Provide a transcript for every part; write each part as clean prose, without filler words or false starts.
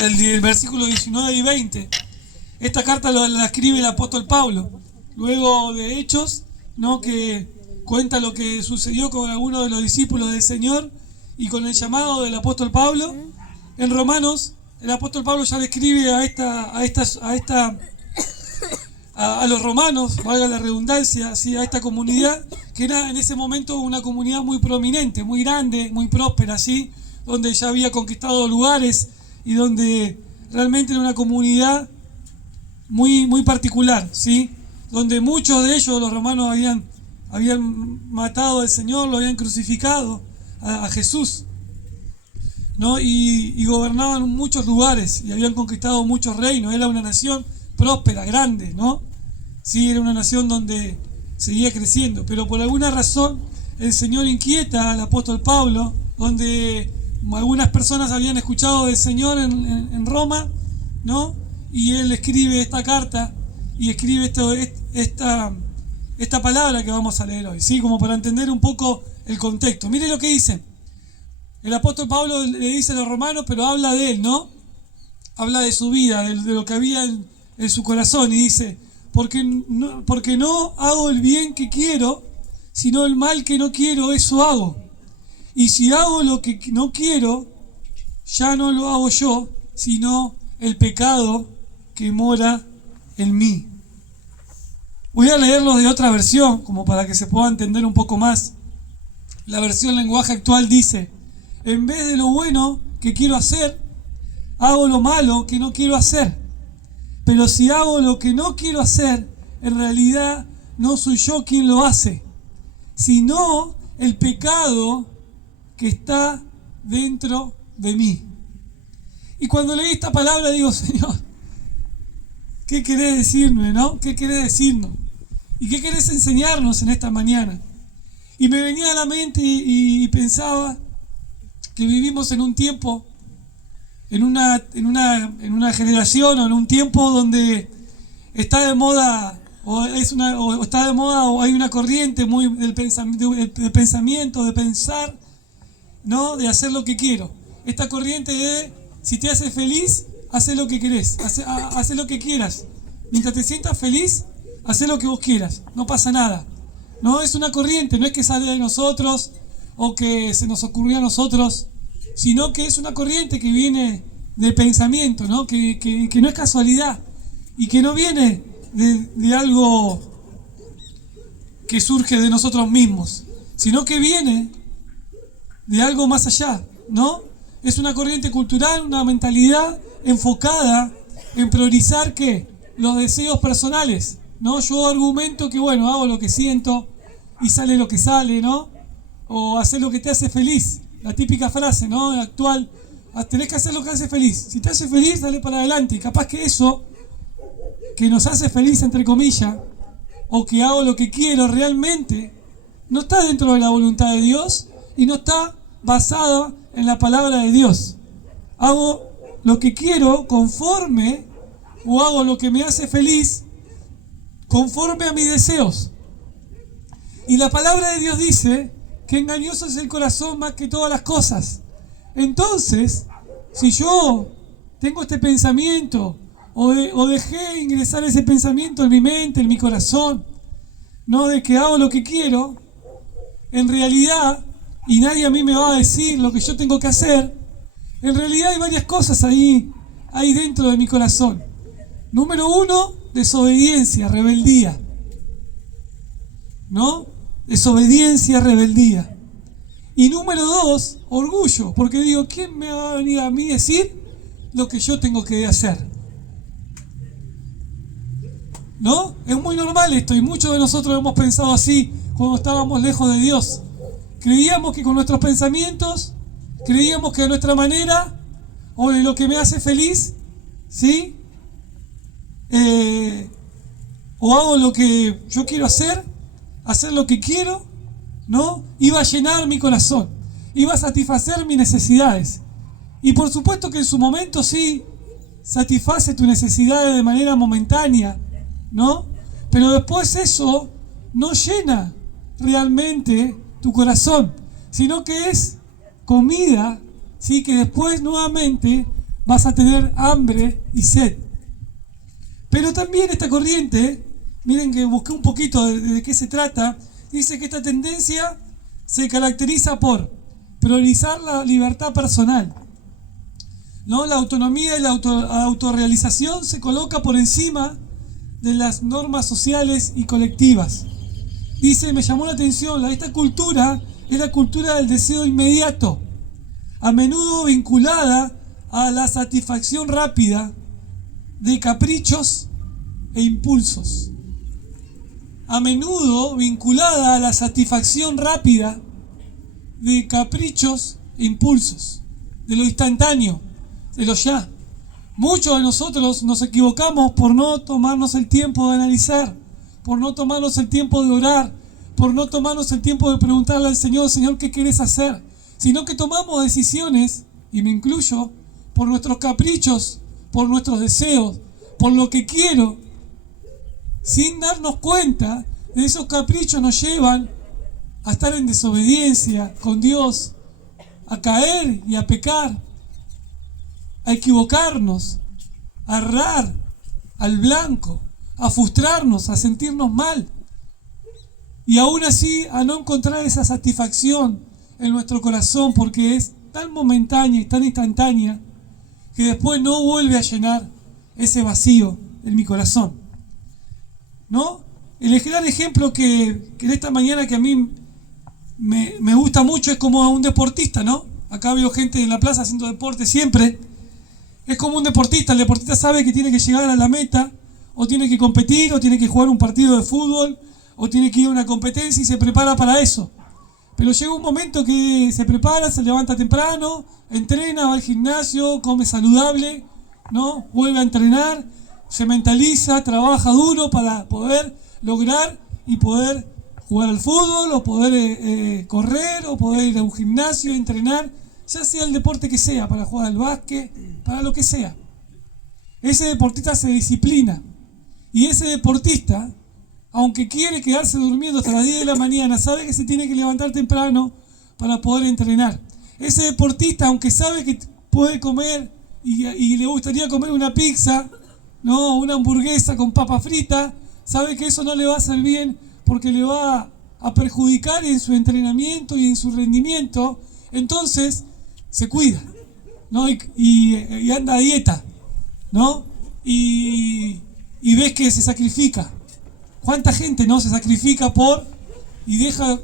el versículo 19 y 20. Esta carta la escribe el apóstol Pablo, luego de Hechos, ¿no? Que cuenta lo que sucedió con algunos de los discípulos del Señor y con el llamado del apóstol Pablo. En Romanos, el apóstol Pablo ya le escribe a los romanos, valga la redundancia, ¿sí? A esta comunidad, que era en ese momento una comunidad muy prominente, muy grande, muy próspera, ¿sí? Donde ya había conquistado lugares y donde realmente era una comunidad muy particular, ¿sí? Donde muchos de ellos, los romanos, habían matado al Señor, lo habían crucificado a Jesús, ¿no? Y gobernaban muchos lugares y habían conquistado muchos reinos. Era una nación próspera, grande, ¿no? Sí, era una nación donde seguía creciendo, pero por alguna razón el Señor inquieta al apóstol Pablo, donde algunas personas habían escuchado del Señor en Roma, ¿no? Y él escribe esta carta y escribe esta palabra que vamos a leer hoy, ¿sí? Como para entender un poco el contexto. Mire lo que dice. El apóstol Pablo le dice a los romanos, pero habla de él, ¿no? Habla de su vida, de lo que había en su corazón, y dice: porque no hago el bien que quiero, sino el mal que no quiero, eso hago. Y si hago lo que no quiero, ya no lo hago yo, sino el pecado que mora en mí. Voy a leerlo de otra versión, como para que se pueda entender un poco más. La versión lenguaje actual dice: en vez de lo bueno que quiero hacer, hago lo malo que no quiero hacer. Pero si hago lo que no quiero hacer, en realidad no soy yo quien lo hace, sino el pecado que está dentro de mí. Y cuando leí esta palabra digo: Señor, ¿qué querés decirme, no? ¿Qué querés decirnos? ¿Y qué querés enseñarnos en esta mañana? Y me venía a la mente y pensaba que vivimos en un tiempo, en una generación o en un tiempo donde está de moda o hay una corriente muy del pensamiento, de pensar, ¿no? De hacer lo que quiero. Esta corriente de: si te hace feliz, haz lo que querés, haz lo que quieras. Mientras te sientas feliz, haz lo que vos quieras, no pasa nada. No es una corriente, no es que sale de nosotros o que se nos ocurrió a nosotros, sino que es una corriente que viene de pensamiento, ¿no? Que no es casualidad y que no viene de algo que surge de nosotros mismos, sino que viene de algo más allá, ¿no? Es una corriente cultural, una mentalidad enfocada en priorizar, ¿qué? Los deseos personales, ¿no? Yo argumento que, bueno, hago lo que siento y sale lo que sale, ¿no? O hacer lo que te hace feliz. La típica frase, ¿no? Actual: tenés que hacer lo que hace feliz. Si te hace feliz, dale para adelante. Y capaz que eso que nos hace feliz, entre comillas, o que hago lo que quiero, realmente no está dentro de la voluntad de Dios y no está basada en la palabra de Dios. Hago lo que quiero conforme, o hago lo que me hace feliz conforme a mis deseos. Y la palabra de Dios dice que engañoso es el corazón más que todas las cosas. Entonces, si yo tengo este pensamiento o dejé ingresar ese pensamiento en mi mente, en mi corazón, no, de que hago lo que quiero, en realidad, y nadie a mí me va a decir lo que yo tengo que hacer, en realidad hay varias cosas ahí dentro de mi corazón. Número 1, desobediencia, rebeldía, ¿no? Desobediencia, rebeldía. Y número 2, orgullo, porque digo: ¿quién me va a venir a mí a decir lo que yo tengo que hacer? ¿No? Es muy normal esto, y muchos de nosotros hemos pensado así cuando estábamos lejos de Dios. Creíamos que con nuestros pensamientos, creíamos que a nuestra manera, o de lo que me hace feliz, ¿sí? O hago lo que yo quiero hacer lo que quiero, ¿no? Iba a llenar mi corazón, iba a satisfacer mis necesidades. Y por supuesto que en su momento sí, satisface tus necesidades de manera momentánea, ¿no? Pero después eso no llena realmente tu corazón, sino que es comida, ¿sí? Que después nuevamente vas a tener hambre y sed. Pero también esta corriente, miren que busqué un poquito de qué se trata, dice que esta tendencia se caracteriza por priorizar la libertad personal, ¿no? La autonomía y la autorrealización se coloca por encima de las normas sociales y colectivas. Dice, me llamó la atención, esta cultura es la cultura del deseo inmediato, a menudo vinculada a la satisfacción rápida de caprichos e impulsos. A menudo vinculada a la satisfacción rápida de caprichos e impulsos, de lo instantáneo, de lo ya. Muchos de nosotros nos equivocamos por no tomarnos el tiempo de analizar, por no tomarnos el tiempo de orar, por no tomarnos el tiempo de preguntarle al Señor, Señor, ¿qué querés hacer? Sino que tomamos decisiones, y me incluyo, por nuestros caprichos, por nuestros deseos, por lo que quiero, sin darnos cuenta de esos caprichos nos llevan a estar en desobediencia con Dios, a caer y a pecar, a equivocarnos, a errar al blanco, a frustrarnos, a sentirnos mal y aún así a no encontrar esa satisfacción en nuestro corazón porque es tan momentánea y tan instantánea que después no vuelve a llenar ese vacío en mi corazón, ¿no? El gran ejemplo que en esta mañana que a mí me gusta mucho es como a un deportista, ¿no? Acá veo gente en la plaza haciendo deporte siempre. Es como un deportista, el deportista sabe que tiene que llegar a la meta, o tiene que competir, o tiene que jugar un partido de fútbol, o tiene que ir a una competencia y se prepara para eso. Pero llega un momento que se prepara, se levanta temprano, entrena, va al gimnasio, come saludable, ¿no? Vuelve a entrenar, se mentaliza, trabaja duro para poder lograr y poder jugar al fútbol, o poder correr, o poder ir a un gimnasio, entrenar, ya sea el deporte que sea, para jugar al básquet, para lo que sea. Ese deportista se disciplina. Y ese deportista, aunque quiere quedarse durmiendo hasta las 10 de la mañana, sabe que se tiene que levantar temprano para poder entrenar. Ese deportista, aunque sabe que puede comer y le gustaría comer una pizza, ¿no? Una hamburguesa con papa frita, sabe que eso no le va a hacer bien porque le va a perjudicar en su entrenamiento y en su rendimiento. Entonces se cuida, ¿no? Y anda a dieta, ¿no? Y ves que se sacrifica. ¿Cuánta gente no se sacrifica y deja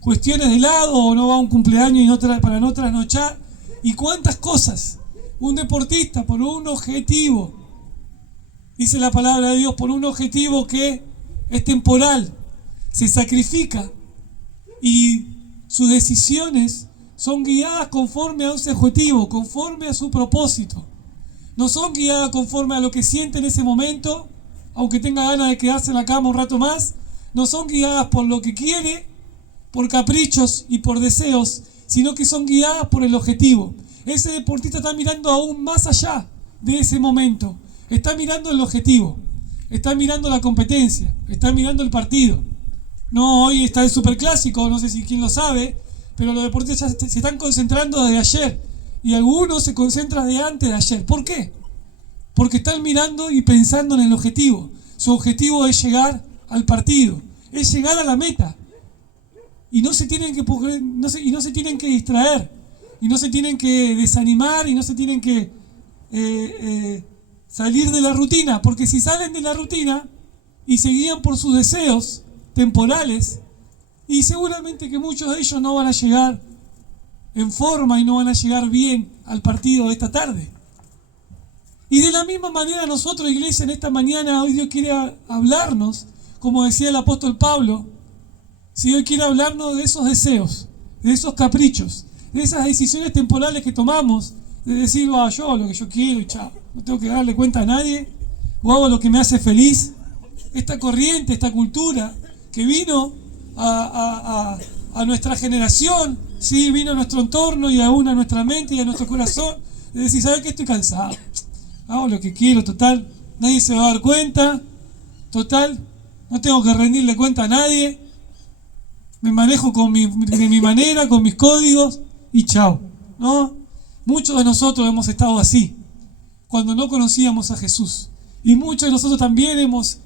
cuestiones de lado, o no va a un cumpleaños para no trasnochar? ¿Y cuántas cosas? Un deportista por un objetivo, dice la palabra de Dios, por un objetivo que es temporal, se sacrifica y sus decisiones son guiadas conforme a ese objetivo, conforme a su propósito. No son guiadas conforme a lo que siente en ese momento, aunque tenga ganas de quedarse en la cama un rato más. No son guiadas por lo que quiere, por caprichos y por deseos, sino que son guiadas por el objetivo. Ese deportista está mirando aún más allá de ese momento. Está mirando el objetivo, está mirando la competencia, está mirando el partido. No, hoy está el superclásico, no sé si quién lo sabe, pero los deportistas ya se están concentrando desde ayer, y algunos se concentran de antes de ayer. ¿Por qué? Porque están mirando y pensando en el objetivo. Su objetivo es llegar al partido, es llegar a la meta, y no se tienen que distraer, y no se tienen que desanimar, y no se tienen que salir de la rutina, porque si salen de la rutina y se guían por sus deseos temporales, y seguramente que muchos de ellos no van a llegar en forma y no van a llegar bien al partido de esta tarde. Y de la misma manera nosotros, iglesia, en esta mañana, hoy Dios quiere hablarnos, como decía el apóstol Pablo, si hoy quiere hablarnos de esos deseos, de esos caprichos, de esas decisiones temporales que tomamos, de decir, yo hago lo que yo quiero y chao, no tengo que darle cuenta a nadie, o hago lo que me hace feliz. Esta corriente, esta cultura que vino a nuestra generación, sí, vino a nuestro entorno y aún a nuestra mente y a nuestro corazón, de decir, ¿sabes qué? Estoy cansado, hago lo que quiero, total, nadie se va a dar cuenta, total, no tengo que rendirle cuenta a nadie, me manejo de mi manera, con mis códigos y chao, ¿no? Muchos de nosotros hemos estado así, cuando no conocíamos a Jesús. Y muchos de nosotros también hemos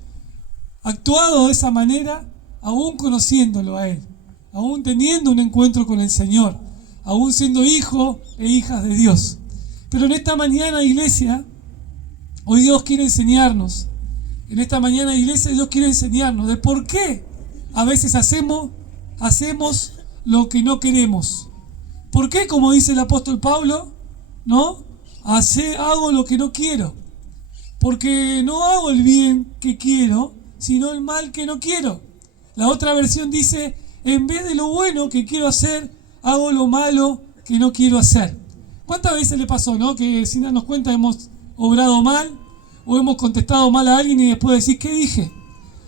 actuado de esa manera, aún conociéndolo a Él, aún teniendo un encuentro con el Señor, aún siendo hijos e hijas de Dios. Pero en esta mañana, iglesia, hoy Dios quiere enseñarnos, en esta mañana, iglesia, Dios quiere enseñarnos de por qué a veces hacemos lo que no queremos. ¿Por qué, como dice el apóstol Pablo, no? Hago lo que no quiero. Porque no hago el bien que quiero, sino el mal que no quiero. La otra versión dice, en vez de lo bueno que quiero hacer, hago lo malo que no quiero hacer. ¿Cuántas veces le pasó, no? Que sin darnos cuenta hemos obrado mal, o hemos contestado mal a alguien y después decir, ¿qué dije?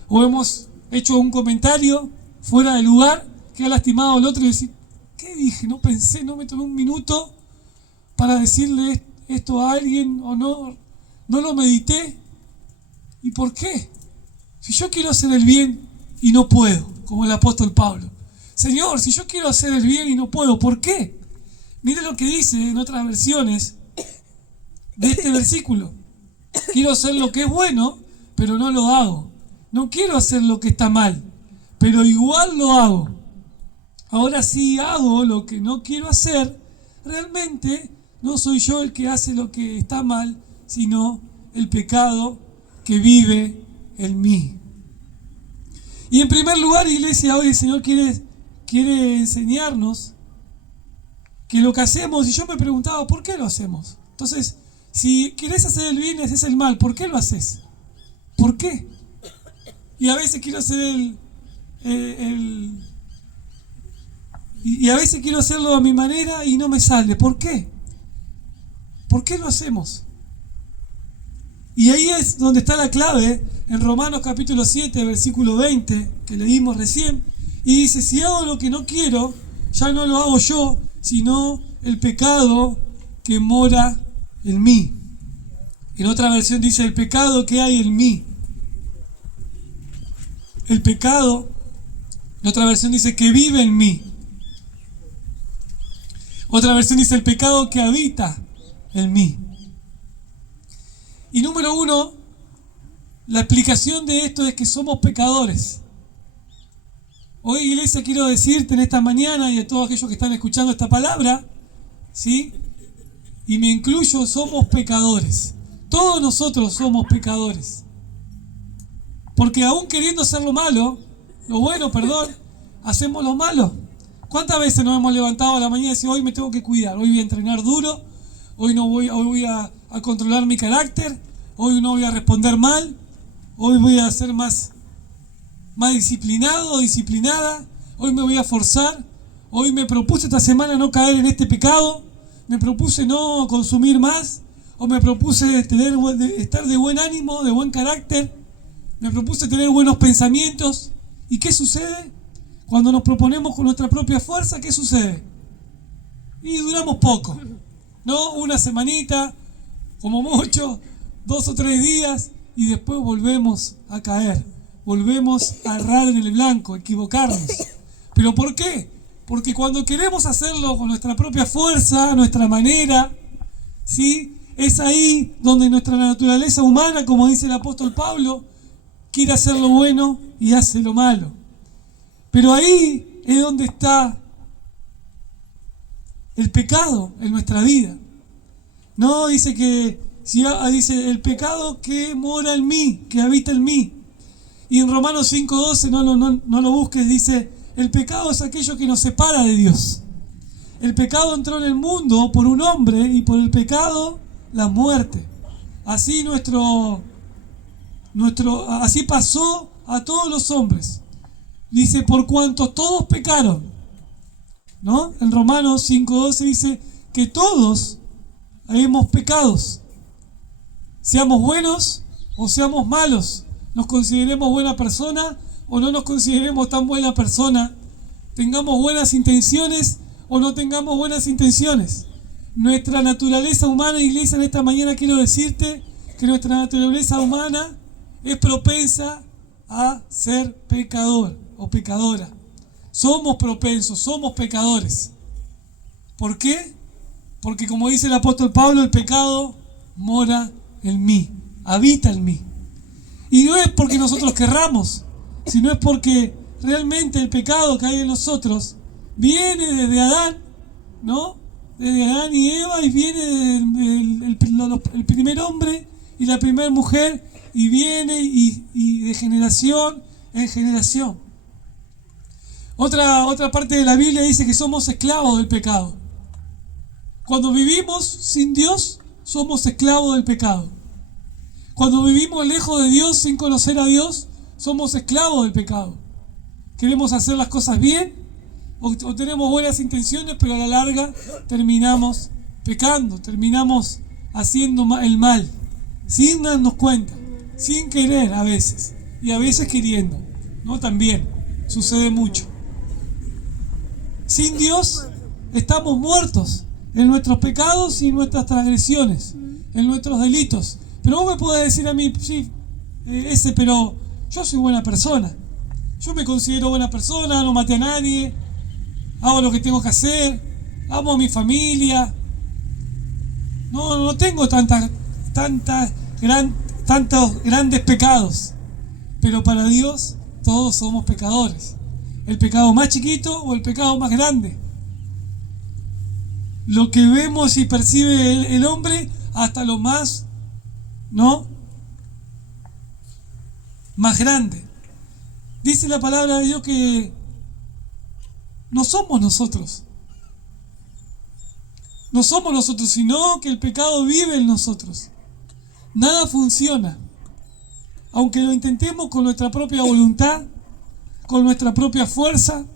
O hemos hecho un comentario fuera de lugar que ha lastimado al otro y decir, ¿qué dije? No pensé, no me tomé un minuto para decirle esto a alguien, o no lo medité. ¿Y por qué? Si yo quiero hacer el bien y no puedo, como el apóstol Pablo. Señor, si yo quiero hacer el bien y no puedo, ¿por qué? Mire lo que dice en otras versiones de este versículo. Quiero hacer lo que es bueno, pero no lo hago. No quiero hacer lo que está mal, pero igual lo hago. Ahora sí hago lo que no quiero hacer. Realmente no soy yo el que hace lo que está mal, sino el pecado que vive en mí. Y en primer lugar, iglesia, hoy el Señor quiere enseñarnos que lo que hacemos, y yo me preguntaba, ¿por qué lo hacemos? Entonces, si querés hacer el bien y haces el mal, ¿por qué lo haces? ¿Por qué? Y a veces quiero hacer y a veces quiero hacerlo a mi manera y no me sale. ¿Por qué? ¿Por qué lo hacemos? Y ahí es donde está la clave, en Romanos capítulo 7, versículo 20, que leímos recién, y dice, si hago lo que no quiero, ya no lo hago yo, sino el pecado que mora en mí. En otra versión dice, el pecado que hay en mí. El pecado, en otra versión dice, que vive en mí. Otra versión dice, el pecado que habita en mí. Y número uno, la explicación de esto es que somos pecadores. Hoy, iglesia, quiero decirte en esta mañana y a todos aquellos que están escuchando esta palabra, ¿sí? Y me incluyo, somos pecadores. Todos nosotros somos pecadores. Porque aún queriendo hacer lo malo, lo bueno, perdón, hacemos lo malo. ¿Cuántas veces nos hemos levantado a la mañana y decimos, hoy me tengo que cuidar, hoy voy a entrenar duro, hoy voy a controlar mi carácter, hoy no voy a responder mal, hoy voy a ser más disciplinado o disciplinada, hoy me voy a forzar, hoy me propuse esta semana no caer en este pecado, me propuse no consumir más, o me propuse estar de buen ánimo, de buen carácter, me propuse tener buenos pensamientos. ¿Y qué sucede? Cuando nos proponemos con nuestra propia fuerza, ¿qué sucede? Y duramos poco, ¿no? Una semanita, como mucho, 2 o 3 días, y después volvemos a caer, volvemos a errar en el blanco, a equivocarnos. ¿Pero por qué? Porque cuando queremos hacerlo con nuestra propia fuerza, a nuestra manera, ¿sí? Es ahí donde nuestra naturaleza humana, como dice el apóstol Pablo, quiere hacer lo bueno y hace lo malo. Pero ahí es donde está el pecado en nuestra vida. No, dice dice el pecado que mora en mí, que habita en mí. Y en Romanos 5:12, no lo busques, dice, el pecado es aquello que nos separa de Dios. El pecado entró en el mundo por un hombre y por el pecado la muerte. Así así pasó a todos los hombres. Dice, por cuanto todos pecaron, ¿no? En Romanos 5:12 dice que todos hemos pecados. Seamos buenos o seamos malos, nos consideremos buena persona o no nos consideremos tan buena persona, tengamos buenas intenciones o no tengamos buenas intenciones. Nuestra naturaleza humana, iglesia, en esta mañana quiero decirte que nuestra naturaleza humana es propensa a ser pecador o pecadora. Somos propensos, somos pecadores. ¿Por qué? Porque como dice el apóstol Pablo, el pecado mora en mí, habita en mí. Y no es porque nosotros querramos, sino es porque realmente el pecado que hay en nosotros viene desde Adán, ¿no? Desde Adán y Eva, y viene el primer hombre y la primera mujer, y viene y de generación en generación. Otra parte de la Biblia dice que somos esclavos del pecado. Cuando vivimos sin Dios, somos esclavos del pecado. Cuando vivimos lejos de Dios, sin conocer a Dios, somos esclavos del pecado. Queremos hacer las cosas bien, o tenemos buenas intenciones, pero a la larga terminamos pecando, terminamos haciendo el mal, sin darnos cuenta, sin querer a veces, y a veces queriendo, ¿no? También sucede mucho. Sin Dios estamos muertos en nuestros pecados y nuestras transgresiones, en nuestros delitos. Pero vos me podés decir a mí, sí, pero yo soy buena persona. Yo me considero buena persona, no maté a nadie, hago lo que tengo que hacer, amo a mi familia. No tengo tantos grandes pecados. Pero para Dios todos somos pecadores. El pecado más chiquito o el pecado más grande. Lo que vemos y percibe el hombre hasta lo más, ¿no? Más grande. Dice la palabra de Dios que no somos nosotros. No somos nosotros, sino que el pecado vive en nosotros. Nada funciona. Aunque lo intentemos con nuestra propia voluntad, con nuestra propia fuerza,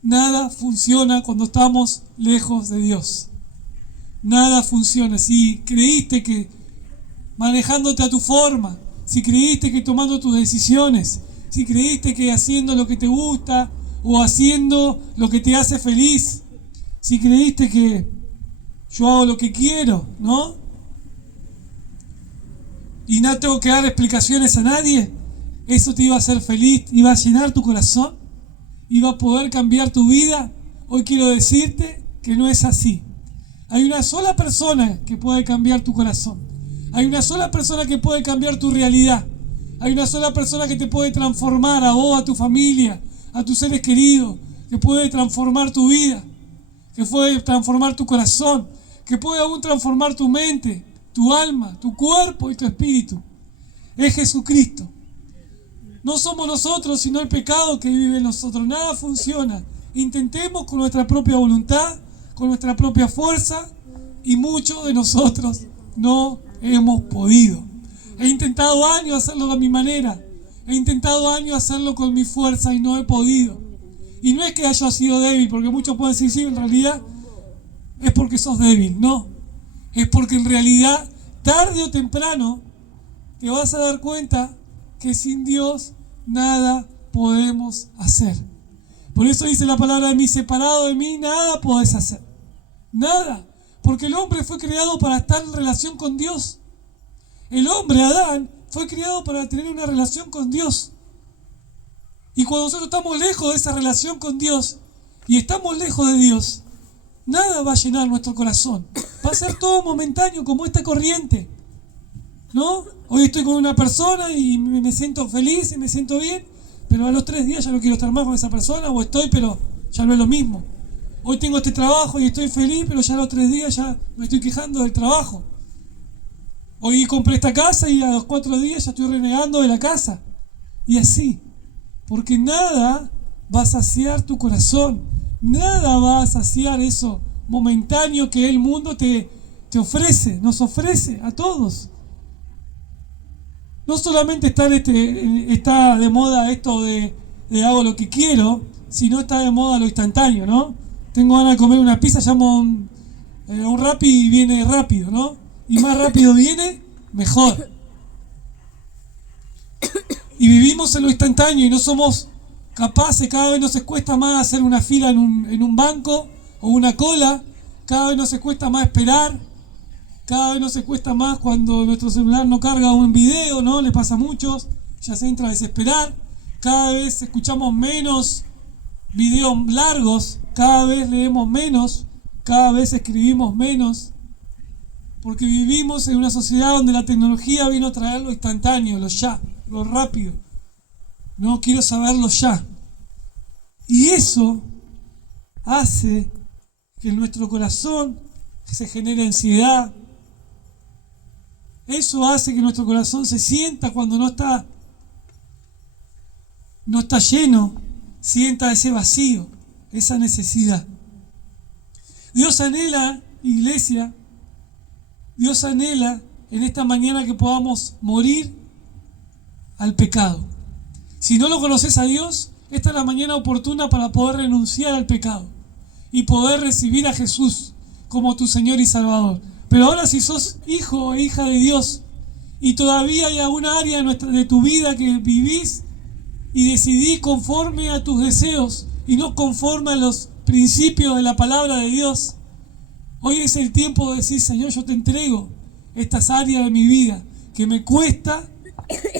nada funciona cuando estamos lejos de Dios. Nada funciona. Si creíste que manejándote a tu forma, si creíste que tomando tus decisiones, si creíste que haciendo lo que te gusta o haciendo lo que te hace feliz, si creíste que yo hago lo que quiero, ¿no? Y no tengo que dar explicaciones a nadie, eso te iba a hacer feliz, iba a llenar tu corazón, iba a poder cambiar tu vida. Hoy quiero decirte que no es así. Hay una sola persona que puede cambiar tu corazón. Hay una sola persona que puede cambiar tu realidad. Hay una sola persona que te puede transformar a vos, a tu familia, a tus seres queridos, que puede transformar tu vida, que puede transformar tu corazón, que puede aún transformar tu mente, tu alma, tu cuerpo y tu espíritu. Es Jesucristo. No somos nosotros, sino el pecado que vive en nosotros. Nada funciona. Intentemos con nuestra propia voluntad, con nuestra propia fuerza, y muchos de nosotros no hemos podido. He intentado años hacerlo de mi manera. He intentado años hacerlo con mi fuerza y no he podido. Y no es que haya sido débil, porque muchos pueden decir, sí, en realidad es porque sos débil. No, es porque en realidad, tarde o temprano, te vas a dar cuenta que sin Dios nada podemos hacer. Por eso dice la palabra de mí, separado de mí nada podés hacer. Nada. Porque el hombre fue creado para estar en relación con Dios. El hombre, Adán, fue creado para tener una relación con Dios. Y cuando nosotros estamos lejos de esa relación con Dios y estamos lejos de Dios, nada va a llenar nuestro corazón. Va a ser todo momentáneo, como esta corriente, ¿no? Hoy estoy con una persona y me siento feliz y me siento bien, pero a los 3 días ya no quiero estar más con esa persona, o estoy, pero ya no es lo mismo. Hoy tengo este trabajo y estoy feliz, pero ya a los 3 días ya me estoy quejando del trabajo. Hoy compré esta casa y a los 4 días ya estoy renegando de la casa. Y así, porque nada va a saciar tu corazón, nada va a saciar eso momentáneo que el mundo te ofrece, nos ofrece a todos. No solamente está de moda esto de hago lo que quiero, sino está de moda lo instantáneo, ¿no? Tengo ganas de comer una pizza, llamo a un Rappi y viene rápido, ¿no? Y más rápido viene, mejor. Y vivimos en lo instantáneo y no somos capaces, cada vez nos cuesta más hacer una fila en un banco o una cola, cada vez nos cuesta más esperar, cada vez nos cuesta más cuando nuestro celular no carga un video, ¿no? Le pasa a muchos, ya se entra a desesperar, cada vez escuchamos menos videos largos, cada vez leemos menos, cada vez escribimos menos, porque vivimos en una sociedad donde la tecnología vino a traer lo instantáneo, lo ya, lo rápido. No quiero saberlo ya. Y eso hace que en nuestro corazón se genere ansiedad. Eso hace que nuestro corazón se sienta cuando no está lleno, sienta ese vacío, esa necesidad. Dios anhela, iglesia, Dios anhela en esta mañana que podamos morir al pecado. Si no lo conoces a Dios, esta es la mañana oportuna para poder renunciar al pecado y poder recibir a Jesús como tu Señor y Salvador. Pero ahora, si sos hijo o hija de Dios y todavía hay alguna área de tu vida que vivís y decidís conforme a tus deseos y no conforme a los principios de la palabra de Dios, hoy es el tiempo de decir: Señor, yo te entrego estas áreas de mi vida que me cuesta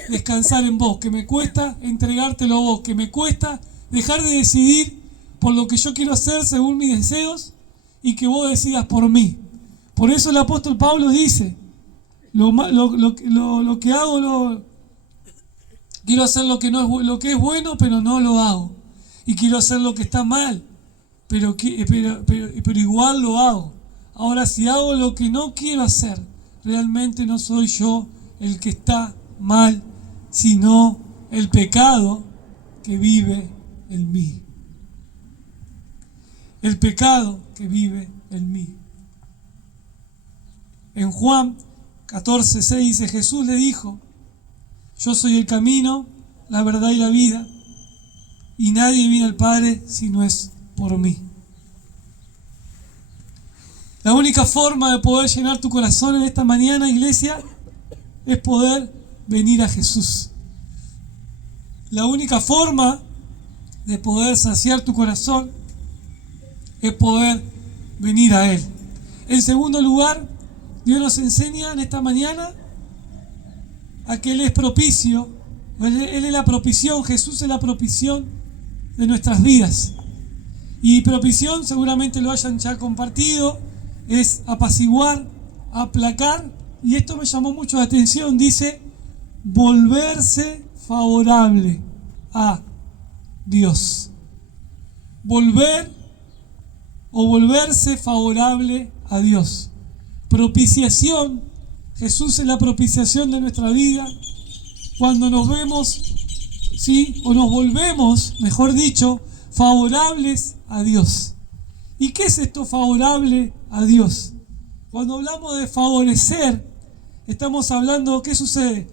descansar en vos, que me cuesta entregártelo a vos, que me cuesta dejar de decidir por lo que yo quiero hacer según mis deseos y que vos decidas por mí. Por eso el apóstol Pablo dice: lo que hago, quiero hacer lo que es bueno, pero no lo hago. Y quiero hacer lo que está mal, pero igual lo hago. Ahora, si hago lo que no quiero hacer, realmente no soy yo el que está mal, sino el pecado que vive en mí. El pecado que vive en mí. En Juan 14:6 dice: Jesús le dijo: yo soy el camino, la verdad y la vida, y nadie viene al Padre si no es por mí. La única forma de poder llenar tu corazón en esta mañana, iglesia, es poder venir a Jesús. La única forma de poder saciar tu corazón es poder venir a Él. En segundo lugar, Dios nos enseña en esta mañana a que Él es propicio. Él es la propición, Jesús es la propición de nuestras vidas. Y propición, seguramente lo hayan ya compartido, es apaciguar, aplacar, y esto me llamó mucho la atención, dice: volverse favorable a Dios. Volver o volverse favorable a Dios. Propiciación, Jesús es la propiciación de nuestra vida. Cuando nos vemos, ¿sí? O nos volvemos, mejor dicho, favorables a Dios. ¿Y qué es esto favorable a Dios? Cuando hablamos de favorecer, estamos hablando, ¿qué sucede?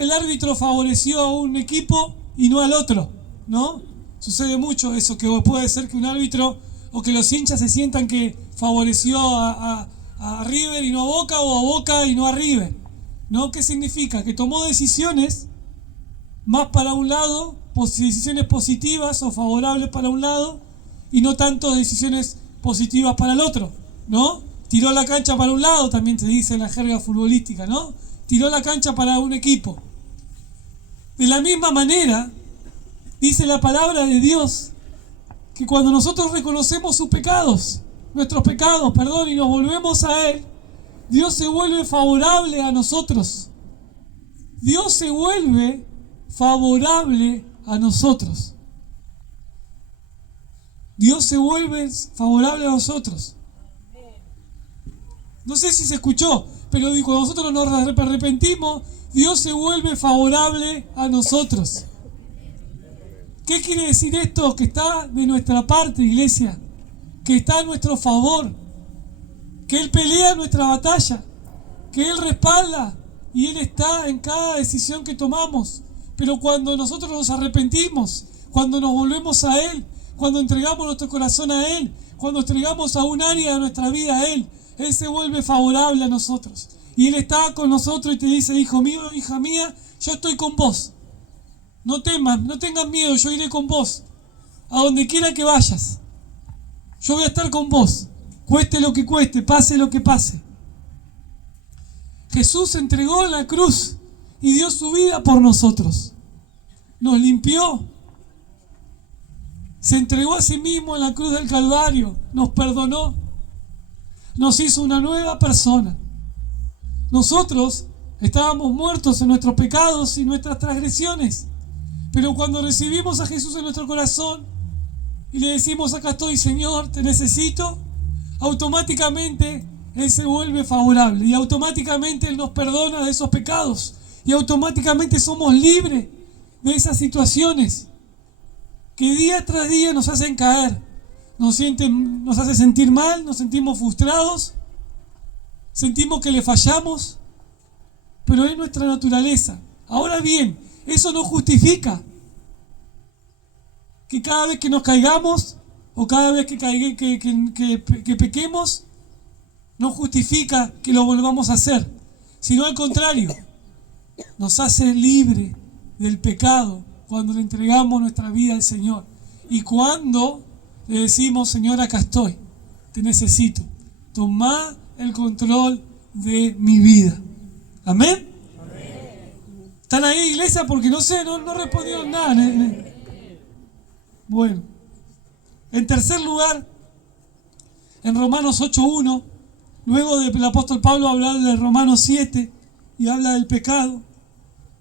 El árbitro favoreció a un equipo y no al otro, ¿no? Sucede mucho eso, que puede ser que un árbitro o que los hinchas se sientan que favoreció a River y no a Boca, o a Boca y no a River, ¿no? ¿Qué significa? Que tomó decisiones más para un lado, decisiones positivas o favorables para un lado, y no tanto decisiones positivas para el otro, ¿no? Tiró la cancha para un lado, también se dice en la jerga futbolística, ¿no? Tiró la cancha para un equipo. De la misma manera, dice la palabra de Dios, que cuando nosotros reconocemos nuestros pecados, y nos volvemos a Él, Dios se vuelve favorable a nosotros. Dios se vuelve favorable a nosotros. Dios se vuelve favorable a nosotros. No sé si se escuchó, pero cuando nosotros nos arrepentimos, Dios se vuelve favorable a nosotros. ¿Qué quiere decir esto? Que está de nuestra parte, iglesia, que está a nuestro favor, que Él pelea nuestra batalla, que Él respalda y Él está en cada decisión que tomamos. Pero cuando nosotros nos arrepentimos, cuando nos volvemos a Él, cuando entregamos nuestro corazón a Él, cuando entregamos a un área de nuestra vida a Él, Él se vuelve favorable a nosotros. Y Él está con nosotros y te dice: hijo mío, hija mía, yo estoy con vos. No temas, no tengas miedo, yo iré con vos. A donde quiera que vayas, yo voy a estar con vos. Cueste lo que cueste, pase lo que pase. Jesús se entregó en la cruz y dio su vida por nosotros. Nos limpió. Se entregó a sí mismo en la cruz del Calvario. Nos perdonó. nos hizo una nueva persona. Nosotros estábamos muertos en nuestros pecados y nuestras transgresiones, pero cuando recibimos a Jesús en nuestro corazón y le decimos: acá estoy, Señor, te necesito, automáticamente Él se vuelve favorable y automáticamente Él nos perdona de esos pecados y automáticamente somos libres de esas situaciones que día tras día nos hacen caer, nos hace sentir mal, nos sentimos frustrados, sentimos que le fallamos, pero es nuestra naturaleza. Ahora bien, eso no justifica que cada vez que nos caigamos o cada vez que pequemos, no justifica que lo volvamos a hacer, sino al contrario, nos hace libre del pecado cuando le entregamos nuestra vida al Señor y cuando le decimos: Señor, acá estoy, te necesito, toma el control de mi vida. ¿Amén? ¿Están ahí, iglesia? Porque no sé, no respondieron nada. Bueno, en tercer lugar, en Romanos 8:1, luego del apóstol Pablo hablar de Romanos 7 y habla del pecado,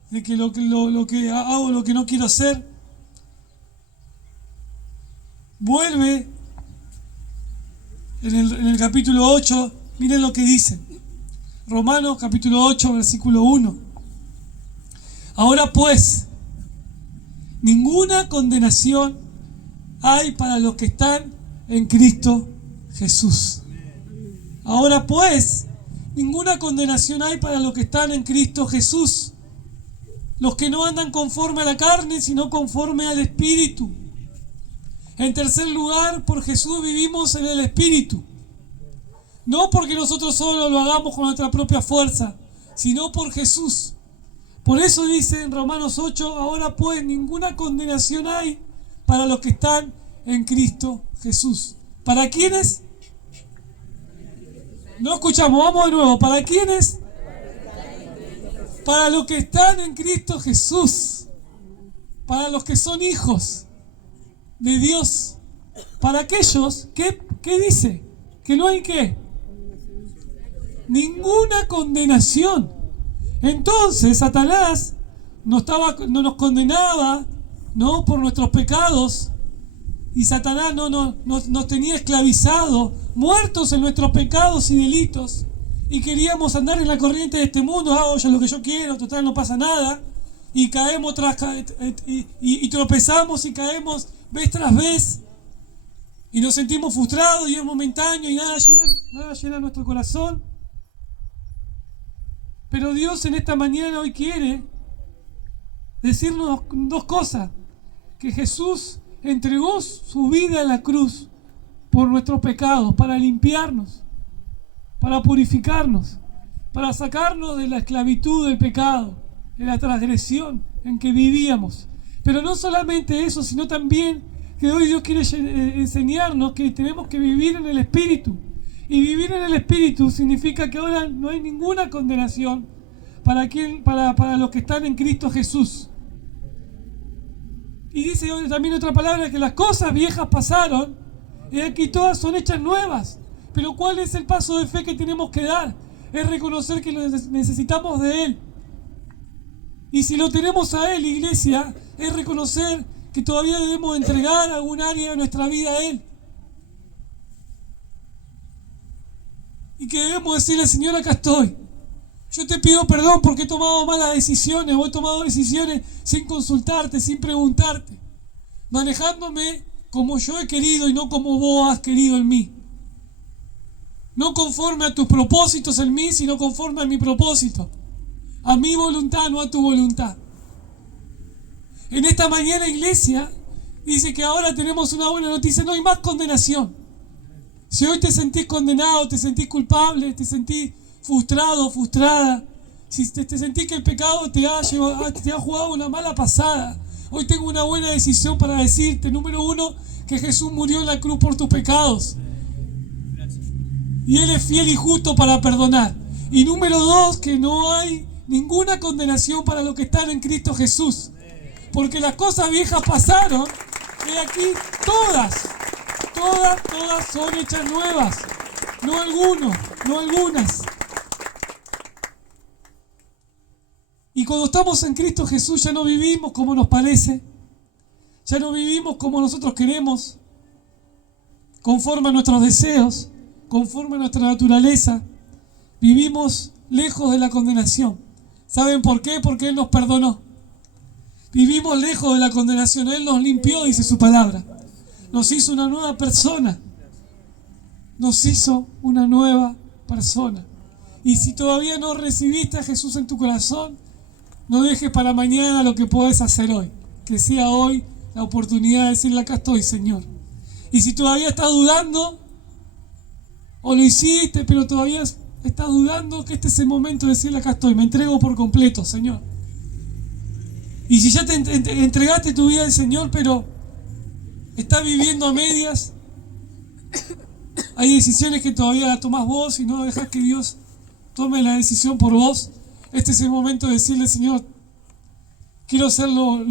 de que lo que hago, lo que no quiero hacer, vuelve en el capítulo 8, miren lo que dice. Romanos capítulo 8, versículo 1. Ahora pues, ninguna condenación hay para los que están en Cristo Jesús. Ahora pues, ninguna condenación hay para los que están en Cristo Jesús. Los que no andan conforme a la carne, sino conforme al Espíritu. En tercer lugar, por Jesús vivimos en el Espíritu. No porque nosotros solo lo hagamos con nuestra propia fuerza, sino por Jesús. Por eso dice en Romanos 8, ahora pues ninguna condenación hay para los que están en Cristo Jesús. ¿Para quiénes? No escuchamos, vamos de nuevo. ¿Para quiénes? Para los que están en Cristo Jesús. Para los que son hijos de Dios. Para aquellos que, ¿qué dice? Que no hay ¿qué? Ninguna condenación. Entonces Satanás no nos condenaba, ¿no?, por nuestros pecados, y Satanás nos tenía esclavizados, muertos en nuestros pecados y delitos, y queríamos andar en la corriente de este mundo: hago yo lo que yo quiero, total no pasa nada, y caemos y tropezamos y caemos vez tras vez, y nos sentimos frustrados y es momentáneo y nada llena nuestro corazón. Pero Dios en esta mañana hoy quiere decirnos dos cosas: que Jesús entregó su vida en la cruz por nuestros pecados, para limpiarnos, para purificarnos, para sacarnos de la esclavitud del pecado, de la transgresión en que vivíamos. Pero no solamente eso, sino también que hoy Dios quiere enseñarnos que tenemos que vivir en el Espíritu. Y vivir en el Espíritu significa que ahora no hay ninguna condenación para los que están en Cristo Jesús. Y dice también otra palabra, que las cosas viejas pasaron y aquí todas son hechas nuevas. Pero ¿cuál es el paso de fe que tenemos que dar? Es reconocer que lo necesitamos de Él. Y si lo tenemos a Él, iglesia, es reconocer que todavía debemos entregar algún área de nuestra vida a Él. Y que debemos decirle: Señor, acá estoy. Yo te pido perdón porque he tomado malas decisiones, o he tomado decisiones sin consultarte, sin preguntarte, manejándome como yo he querido y no como vos has querido en mí. No conforme a tus propósitos en mí, sino conforme a mi propósito. A mi voluntad, no a tu voluntad. En esta mañana, iglesia, dice que ahora tenemos una buena noticia: no hay más condenación. Si hoy te sentís condenado, te sentís culpable, te sentís frustrado, frustrada, si te sentís que el pecado te ha jugado una mala pasada, hoy tengo una buena decisión para decirte: número uno, que Jesús murió en la cruz por tus pecados. Y Él es fiel y justo para perdonar. Y número dos, que no hay ninguna condenación para los que están en Cristo Jesús. Porque las cosas viejas pasaron y aquí todas son hechas nuevas. no algunos, no algunas. Y cuando estamos en Cristo Jesús ya no vivimos como nos parece, ya no vivimos como nosotros queremos, conforme a nuestros deseos, conforme a nuestra naturaleza. Vivimos lejos de la condenación. ¿Saben por qué? Porque Él nos perdonó. Vivimos lejos de la condenación. Él nos limpió, dice su palabra. Nos hizo una nueva persona. Nos hizo una nueva persona. Y si todavía no recibiste a Jesús en tu corazón, no dejes para mañana lo que podés hacer hoy. Que sea hoy la oportunidad de decirle: acá estoy, Señor. Y si todavía estás dudando, o lo hiciste, pero todavía estás dudando, que este es el momento de decirle: acá estoy, me entrego por completo, Señor. Y si ya te entregaste tu vida al Señor, pero estás viviendo a medias, hay decisiones que todavía las tomás vos y no dejás que Dios tome la decisión por vos, este es el momento de decirle: Señor, quiero hacer lo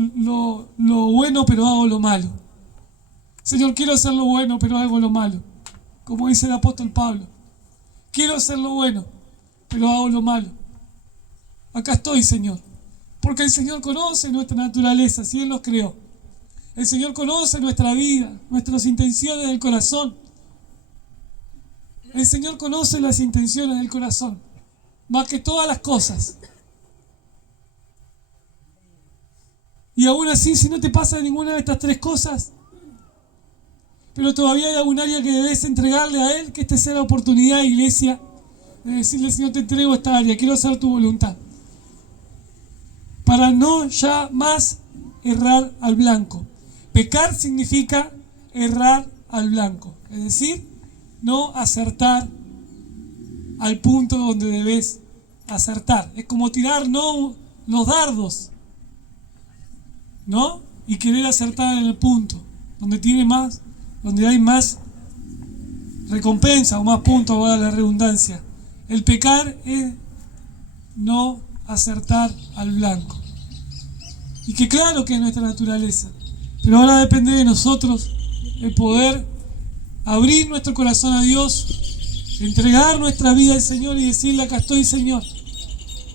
bueno, pero hago lo malo. Señor, quiero hacer lo bueno, pero hago lo malo. Como dice el apóstol Pablo. Quiero hacer lo bueno, pero hago lo malo. Acá estoy, Señor. Porque el Señor conoce nuestra naturaleza, si Él nos creó. El Señor conoce nuestra vida, nuestras intenciones del corazón. El Señor conoce las intenciones del corazón, más que todas las cosas. Y aún así, si no te pasa ninguna de estas tres cosas, pero todavía hay algún área que debes entregarle a Él, que esta sea la oportunidad, iglesia, de decirle: Señor, te entrego esta área, quiero hacer tu voluntad. Para no ya más errar al blanco. Pecar significa errar al blanco, es decir, no acertar al punto donde debes acertar. Es como tirar no los dardos, ¿no? Y querer acertar en el punto donde hay más recompensa o más puntos, va a la redundancia. El pecar es no acertar al blanco. Y que claro que es nuestra naturaleza, pero ahora depende de nosotros el poder abrir nuestro corazón a Dios, entregar nuestra vida al Señor y decirle: acá estoy, Señor,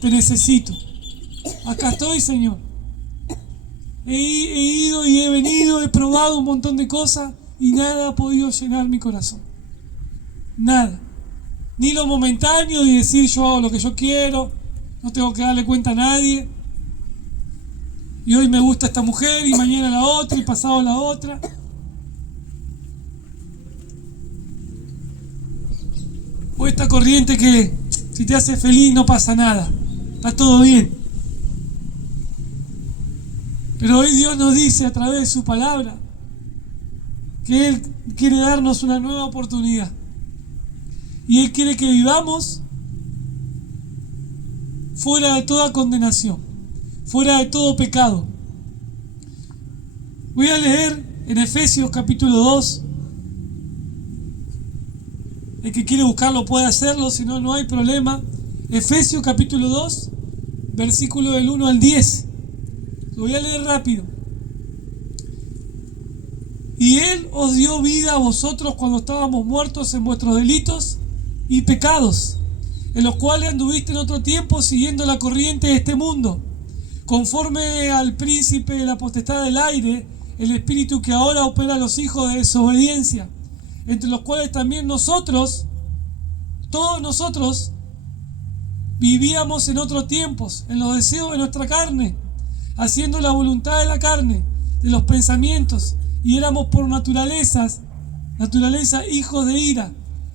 te necesito. Acá estoy, Señor. He ido y he venido, he probado un montón de cosas y nada ha podido llenar mi corazón. Nada. Ni lo momentáneo de decir: yo hago lo que yo quiero, no tengo que darle cuenta a nadie. Y hoy me gusta esta mujer y mañana la otra y pasado la otra. O esta corriente que si te hace feliz no pasa nada, está todo bien. Pero hoy Dios nos dice a través de su palabra que Él quiere darnos una nueva oportunidad. Y Él quiere que vivamos fuera de toda condenación, fuera de todo pecado. Voy a leer en Efesios capítulo 2. El que quiere buscarlo puede hacerlo, si no, no hay problema. Efesios capítulo 2, versículo del 1 al 10. Lo voy a leer rápido. Y Él os dio vida a vosotros cuando estábamos muertos en vuestros delitos y pecados, en los cuales anduviste en otro tiempo siguiendo la corriente de este mundo, conforme al príncipe de la potestad del aire, el espíritu que ahora opera a los hijos de desobediencia, entre los cuales también nosotros, todos nosotros, vivíamos en otros tiempos, en los deseos de nuestra carne, haciendo la voluntad de la carne, de los pensamientos, y éramos por naturaleza hijos de ira,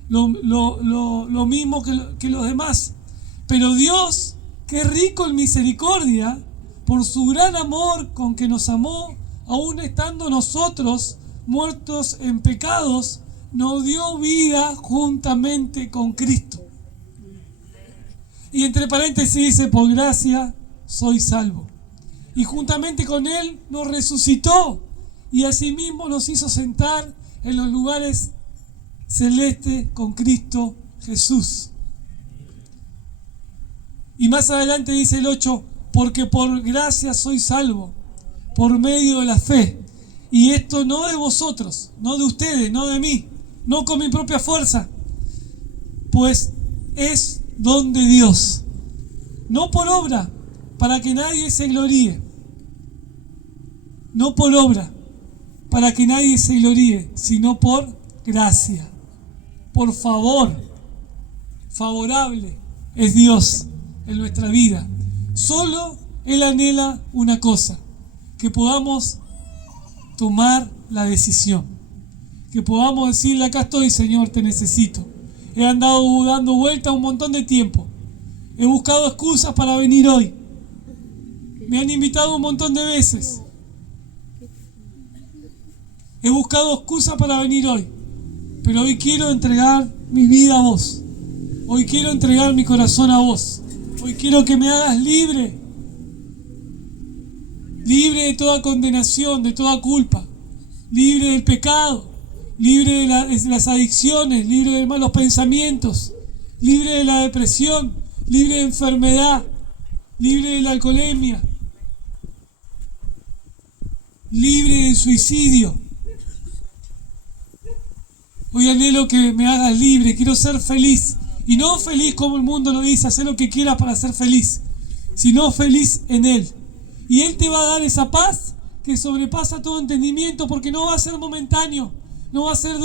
lo mismo que los demás. Pero Dios, que es rico en misericordia, por su gran amor con que nos amó, aun estando nosotros muertos en pecados, nos dio vida juntamente con Cristo. Y entre paréntesis dice: por gracia soy salvo. Y juntamente con Él nos resucitó y asimismo nos hizo sentar en los lugares celestes con Cristo Jesús. Y más adelante dice el 8: porque por gracia soy salvo, por medio de la fe. Y esto no de vosotros, no de ustedes, no de mí, no con mi propia fuerza, pues es don de Dios, no por obra, para que nadie se gloríe. No por obra, para que nadie se gloríe, sino por gracia. Por favor, favorable es Dios en nuestra vida. Solo Él anhela una cosa, que podamos tomar la decisión, que podamos decirle: acá estoy, Señor, te necesito. He andado dando vuelta un montón de tiempo, he buscado excusas para venir hoy, me han invitado un montón de veces, he buscado excusas para venir hoy, pero hoy quiero entregar mi vida a vos, hoy quiero entregar mi corazón a vos, hoy quiero que me hagas libre, libre de toda condenación, de toda culpa, libre del pecado, libre de las adicciones, libre de malos pensamientos, libre de la depresión, libre de enfermedad, libre de la alcoholemia, libre del suicidio. Hoy anhelo que me hagas libre, quiero ser feliz, y no feliz como el mundo lo dice, hacer lo que quieras para ser feliz, sino feliz en Él. Y Él te va a dar esa paz que sobrepasa todo entendimiento, porque no va a ser momentáneo, no va a ser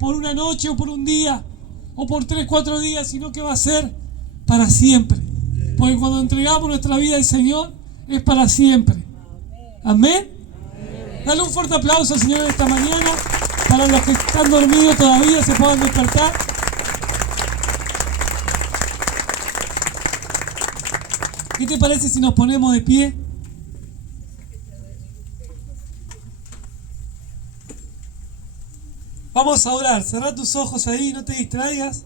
por una noche o por un día o por 3, 4 días, sino que va a ser para siempre. Porque cuando entregamos nuestra vida al Señor es para siempre. Amén. Dale un fuerte aplauso al Señor esta mañana. Para los que están dormidos todavía se puedan despertar. ¿Qué te parece si nos ponemos de pie? Vamos a orar. Cerrá tus ojos ahí, no te distraigas.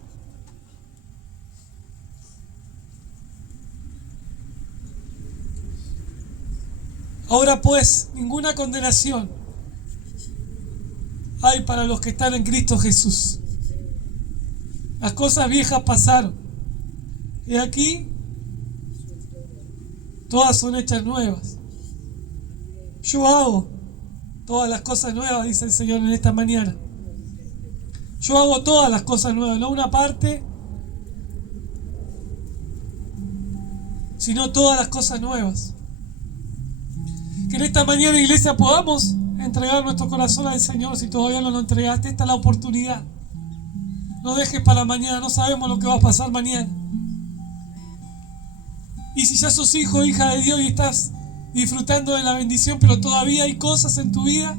Ahora pues, ninguna condenación hay para los que están en Cristo Jesús. Las cosas viejas pasaron. Y aquí, todas son hechas nuevas. Yo hago todas las cosas nuevas, dice el Señor en esta mañana. Yo hago todas las cosas nuevas, no una parte, sino todas las cosas nuevas. Que en esta mañana, iglesia, podamos entregar nuestro corazón al Señor. Si todavía no lo entregaste, esta es la oportunidad. No dejes para mañana, no sabemos lo que va a pasar mañana. Y si ya sos hijo o hija de Dios y estás disfrutando de la bendición, pero todavía hay cosas en tu vida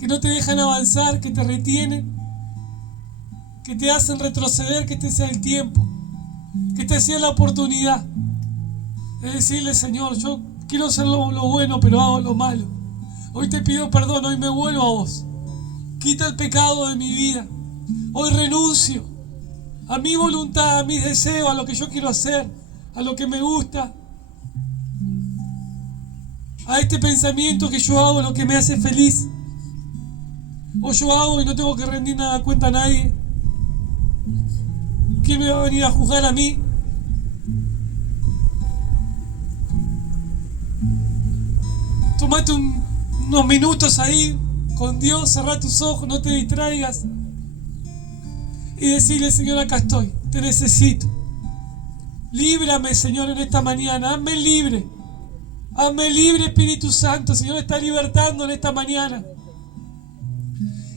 que no te dejan avanzar, que te retienen, que te hacen retroceder, que este sea el tiempo, que esta sea la oportunidad de decirle: Señor, yo quiero hacer lo bueno, pero hago lo malo. Hoy te pido perdón, hoy me vuelvo a vos. Quita el pecado de mi vida. Hoy renuncio a mi voluntad, a mis deseos, a lo que yo quiero hacer, a lo que me gusta, a este pensamiento que yo hago lo que me hace feliz. O yo hago y no tengo que rendir nada cuenta a nadie. ¿Quién me va a venir a juzgar a mí? Tomate unos minutos ahí con Dios, cerrá tus ojos, no te distraigas y decirle: Señor, acá estoy, te necesito. Líbrame, Señor, en esta mañana, hazme libre, Espíritu Santo. El Señor está libertando en esta mañana.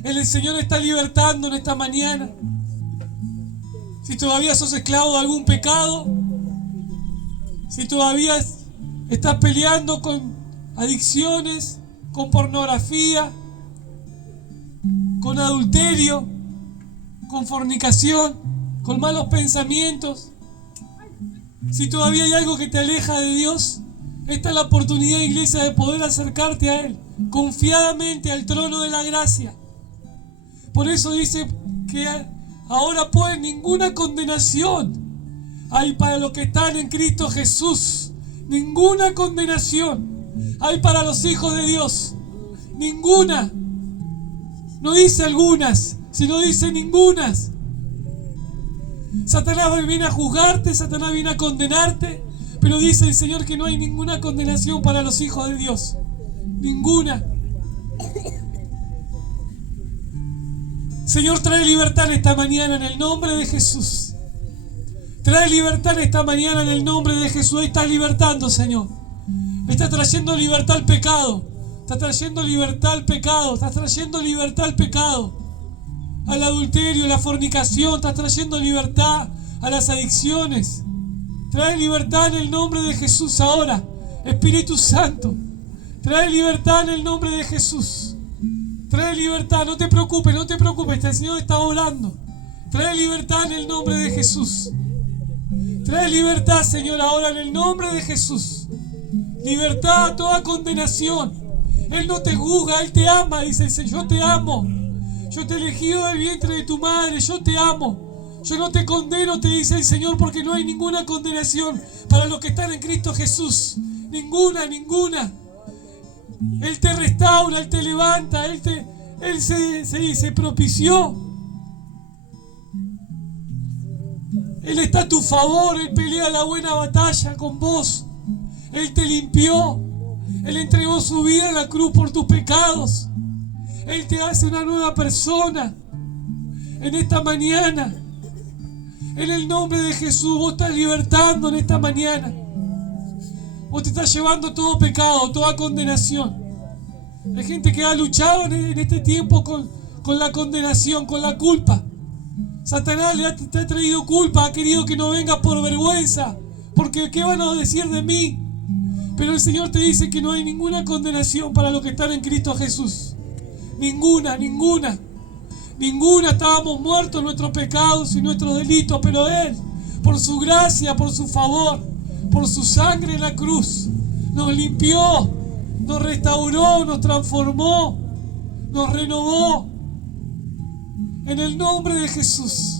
El Señor está libertando en esta mañana. Si todavía sos esclavo de algún pecado, si todavía estás peleando con adicciones, con pornografía, con adulterio, con fornicación, con malos pensamientos, si todavía hay algo que te aleja de Dios, esta es la oportunidad, iglesia, de poder acercarte a Él confiadamente al trono de la gracia. Por eso dice que ahora pues ninguna condenación hay para los que están en Cristo Jesús. Ninguna condenación hay para los hijos de Dios. Ninguna. No dice algunas, sino dice ningunas. Satanás viene a juzgarte, Satanás viene a condenarte, pero dice el Señor que no hay ninguna condenación para los hijos de Dios. Ninguna. Señor, trae libertad en esta mañana en el nombre de Jesús. Trae libertad en esta mañana en el nombre de Jesús. Ahí estás libertando, Señor. Estás trayendo libertad al pecado. Estás trayendo libertad al pecado. Estás trayendo libertad al pecado. Al adulterio, a la fornicación. Estás trayendo libertad a las adicciones. Trae libertad en el nombre de Jesús ahora. Espíritu Santo. Trae libertad en el nombre de Jesús. Trae libertad, no te preocupes, no te preocupes, el Señor está orando. Trae libertad en el nombre de Jesús. Trae libertad, Señor, ahora en el nombre de Jesús. Libertad a toda condenación. Él no te juzga, Él te ama, dice el Señor, yo te amo. Yo te he elegido del vientre de tu madre, yo te amo. Yo no te condeno, te dice el Señor, porque no hay ninguna condenación para los que están en Cristo Jesús. Ninguna, ninguna. Él te restaura, Él te levanta, Él se propició. Él está a tu favor, Él pelea la buena batalla con vos. Él te limpió, Él entregó su vida en la cruz por tus pecados. Él te hace una nueva persona en esta mañana. En el nombre de Jesús, vos estás libertando en esta mañana. Vos te estás llevando todo pecado, toda condenación. Hay gente que ha luchado en este tiempo con la condenación, con la culpa. Satanás te ha traído culpa, ha querido que no vengas por vergüenza, porque ¿qué van a decir de mí? Pero el Señor te dice que no hay ninguna condenación para los que están en Cristo Jesús. Ninguna, ninguna. Ninguna. Estábamos muertos en nuestros pecados y nuestros delitos, pero Él, por su gracia, por su favor, por su sangre en la cruz, nos limpió, nos restauró, nos transformó, nos renovó. En el nombre de Jesús.